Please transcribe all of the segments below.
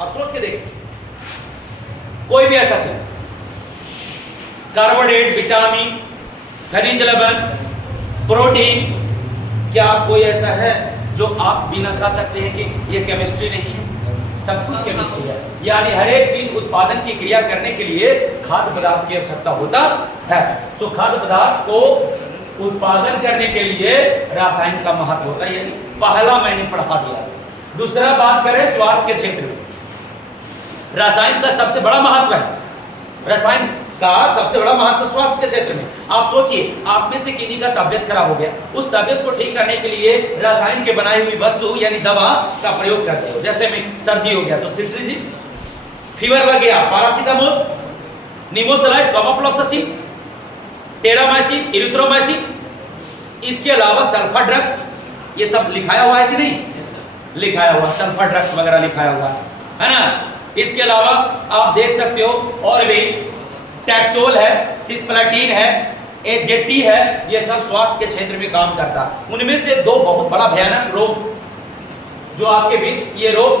आप सोच के देखिए, कोई भी ऐसा चीज, कार्बोहाइड्रेट, विटामिन, खनिज लवण, प्रोटीन, क्या कोई ऐसा है जो आप बिना खा सकते हैं कि ये केमिस्ट्री नहीं है? सब कुछ केमिस्ट्री है। यानी हर एक चीज उत्पादन की क्रिया करने के लिए खाद्य पदार्थ की आवश्यकता होता है। सो खाद्य पदार्थ को उत्पादन करने के लिए रासायन का महत्व होता है, यानी पहला मैंने पढ़ा दिया। दूसरा बात करें स्वास्थ्य के क्षेत्र में, रासायन का सबसे बड़ा महत्व है। रासायन का सबसे बड़ा महत्व स्वास्थ्य के क्षेत्र में। आप सोचिए, आप में से किन्हीं का तबियत खराब हो गया, उस तबियत को ठीक करने के लिए रासायन के बनाई हुई वस्तु यानी दवा का प्रयोग करते हो। जैसे में सर्दी हो गया तो सिट्रिजिन, फीवर लग गया पैरासीटामोल, निमोसलाइड, कामाफ्लॉक्सासिन, टेरामाइसिन, इरिथ्रोमाइसिन, इसके अलावा सल्फा ड्रग्स, ये सब लिखाया हुआ है कि नहीं? लिखाया हुआ, सल्फा ड्रग्स वगैरह लिखाया हुआ है ना। इसके अलावा आप देख सकते हो और भी टैक्सोल है, सिस्प्लाटिन है, एजेटी है, ये सब स्वास्थ्य के क्षेत्र में काम करता है। उनमें से दो बहुत बड़ा भयानक रोग जो आपके बीच, ये रोग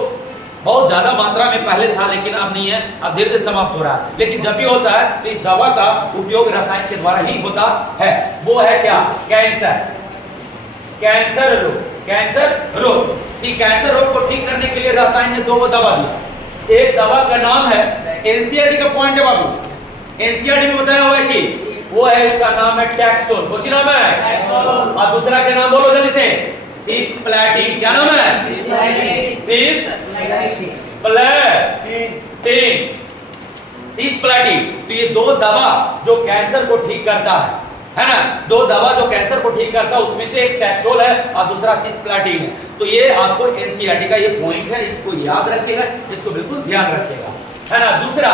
बहुत ज्यादा मात्रा में पहले था लेकिन अब नहीं है, अब धीरे धीरे समाप्त हो रहा है। लेकिन जब भी होता है तो इस दवा का उपयोग रसायन के द्वारा ही होता है। वो है क्या? कैंसर, कैंसर रोग, कैंसर रोग। कैंसर रोग को ठीक करने के लिए रसायन ने दो दवा दिया। एक दवा का नाम है, एनसीईआरटी का पॉइंट है बाबू, एनसीईआरटी में बताया हुआ है कि वो है, इसका नाम है टैक्सोल। कुछ नाम है टैक्सोल। और दूसरा के नाम बोलो जल्दी से, सिस्प्लाटिन। क्या नाम है? Cisplatin, cisplatin. तो ये दो दवा जो कैंसर को ठीक करता है ना, दो दवा जो कैंसर को ठीक करता है, उसमें से एक टैक्सोल है और दूसरा सिस्प्लाटिन है। तो ये आपको एनसीईआरटी का ये पॉइंट है, इसको याद रखिएगा, इसको बिल्कुल ध्यान रखिएगा, है ना। दूसरा,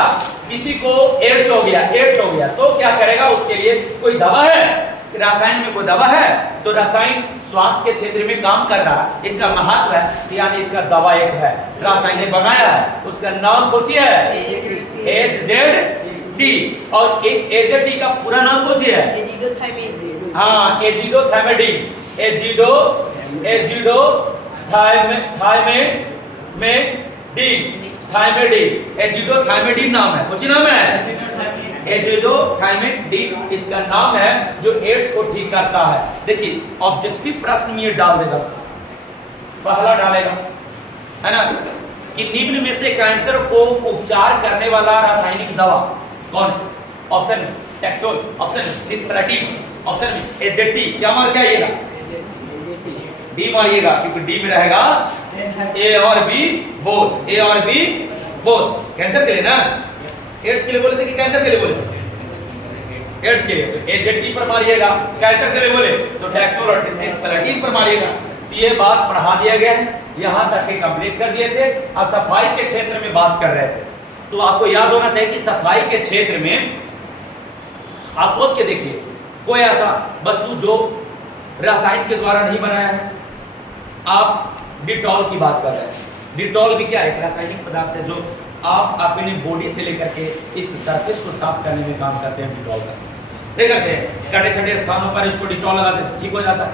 किसी को एड्स हो गया, एड्स हो गया तो क्या करेगा? उसके लिए कोई दवा है? रासायन में कोई दवा है? तो रासायन स्वास्थ्य के क्षेत्र में काम कर रहा है, इसका महत्व है, यानी इसका दवा एक है, रासायन ने बनाया है, उसका नाम पूछिए एचजेडी। और इस एचजेडी का पूरा नाम पूछिए, हाँ, एजिडोथाइमेडिन, थाइमेडिन, एजिडोथाइमेडिन नाम है। कुछ नाम है एजिडोथाइमेडिन, इसका नाम है, जो एड्स को ठीक करता है। देखिए ऑब्जेक्टिव प्रश्न में ये डाल देगा, पहला डालेगा, है ना, कि निम्न में से कैंसर को उपचार करने वाला रासायनिक दवा कौन? ऑप्शन में टैक्सोल, ऑप्शन में सिस्प्लाटिन, ऑप्शन में एजेटी। क्या मार के आइएगा? डी मारिएगा, क्योंकि डी में रहेगा ए और बी बोथ, ए और बी बोथ। कैंसर के लिए ना, एड्स के लिए बोले थे कि कैंसर के लिए बोले? एड्स के लिए तो एजेटी पर मारिएगा, कैंसर के लिए बोले तो टैक्सोल और सिस्प्लाटिन पर मारिएगा। तो ये बात पढ़ा दिया गया है, यहां तक के कंप्लीट कर दिए थे। और सफाई के क्षेत्र में बात कर रहे थे, तो आपको याद होना चाहिए कि सफाई के क्षेत्र में आप सोच के देखिए, कोई ऐसा वस्तु जो रासायन के द्वारा नहीं बनाया है। आप डिटॉल की बात कर रहे हैं, डिटॉल भी क्या है? रासायनिक पदार्थ है जो आप अपनी बॉडी से लेकर के इस सरफेस को साफ करने में काम करते हैं। डिटॉल का देख करते हैं, कटे छटे स्थानों पर इसको डिटॉल लगा देते हैं, ठीक हो जाता है।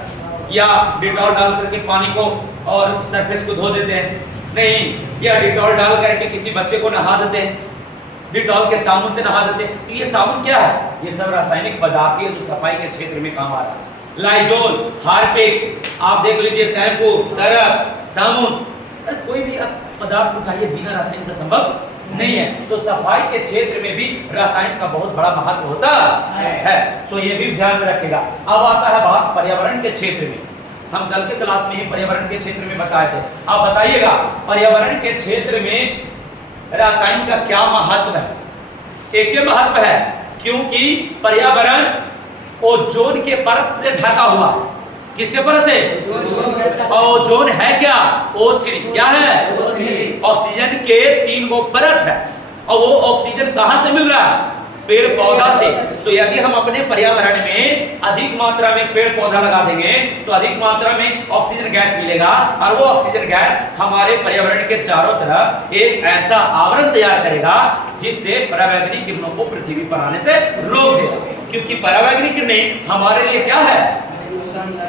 या डिटॉल डाल करके पानी को और सरफेस को धो देते हैं, नहीं, या डिटॉल डाल करके किसी बच्चे को नहा देते हैं, डिटॉल के साबुन से नहा देते हैं। तो ये साबुन क्या है? ये सब रासायनिक पदार्थ है जो सफाई के क्षेत्र में काम आ रहा है। लाइजोल, हार्पिक्स, आप देख लीजिए, शैम्पू, सरफ, साबुन, कोई भी आप पदार्थ उठाइए, बिना रासायन का संभव नहीं है। तो सफाई के क्षेत्र में भी रासायन का बहुत बड़ा महत्व होता है। सो ये भी ध्यान में रखेगा। अब आता है बात पर्यावरण के क्षेत्र में। हम कल के क्लास में ही पर्यावरण के क्षेत्र में बताए थे। आप बताइएगा पर्यावरण के क्षेत्र में रासायन का क्या महत्व है? एक महत्व है, क्योंकि पर्यावरण ओजोन के परत से ढका हुआ। किसके परत से? ओजोन है क्या? O3। क्या है? ऑक्सीजन के 3 गो परत है, और वो ऑक्सीजन कहां से मिल रहा है? पेड़ पौधा से। तो यदि हम अपने पर्यावरण में अधिक मात्रा में पेड़ पौधा लगा देंगे तो अधिक मात्रा में ऑक्सीजन गैस मिलेगा, और वो ऑक्सीजन गैस हमारे पर्यावरण के चारों तरफ एक ऐसा आवरण तैयार करेगा जिससे परावैंगनी किरणों को पृथ्वी पर आने से रोक देगा। क्योंकि परावैंगनी किरणें हमारे लिए क्या है?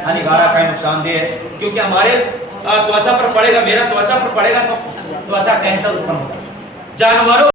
हानिकारक है, नुकसानदेह है, क्योंकि हमारे त्वचा पर पड़ेगा, मेरा त्वचा पर पड़ेगा तो त्वचा कैंसर उत्पन्न होगा। जानवरों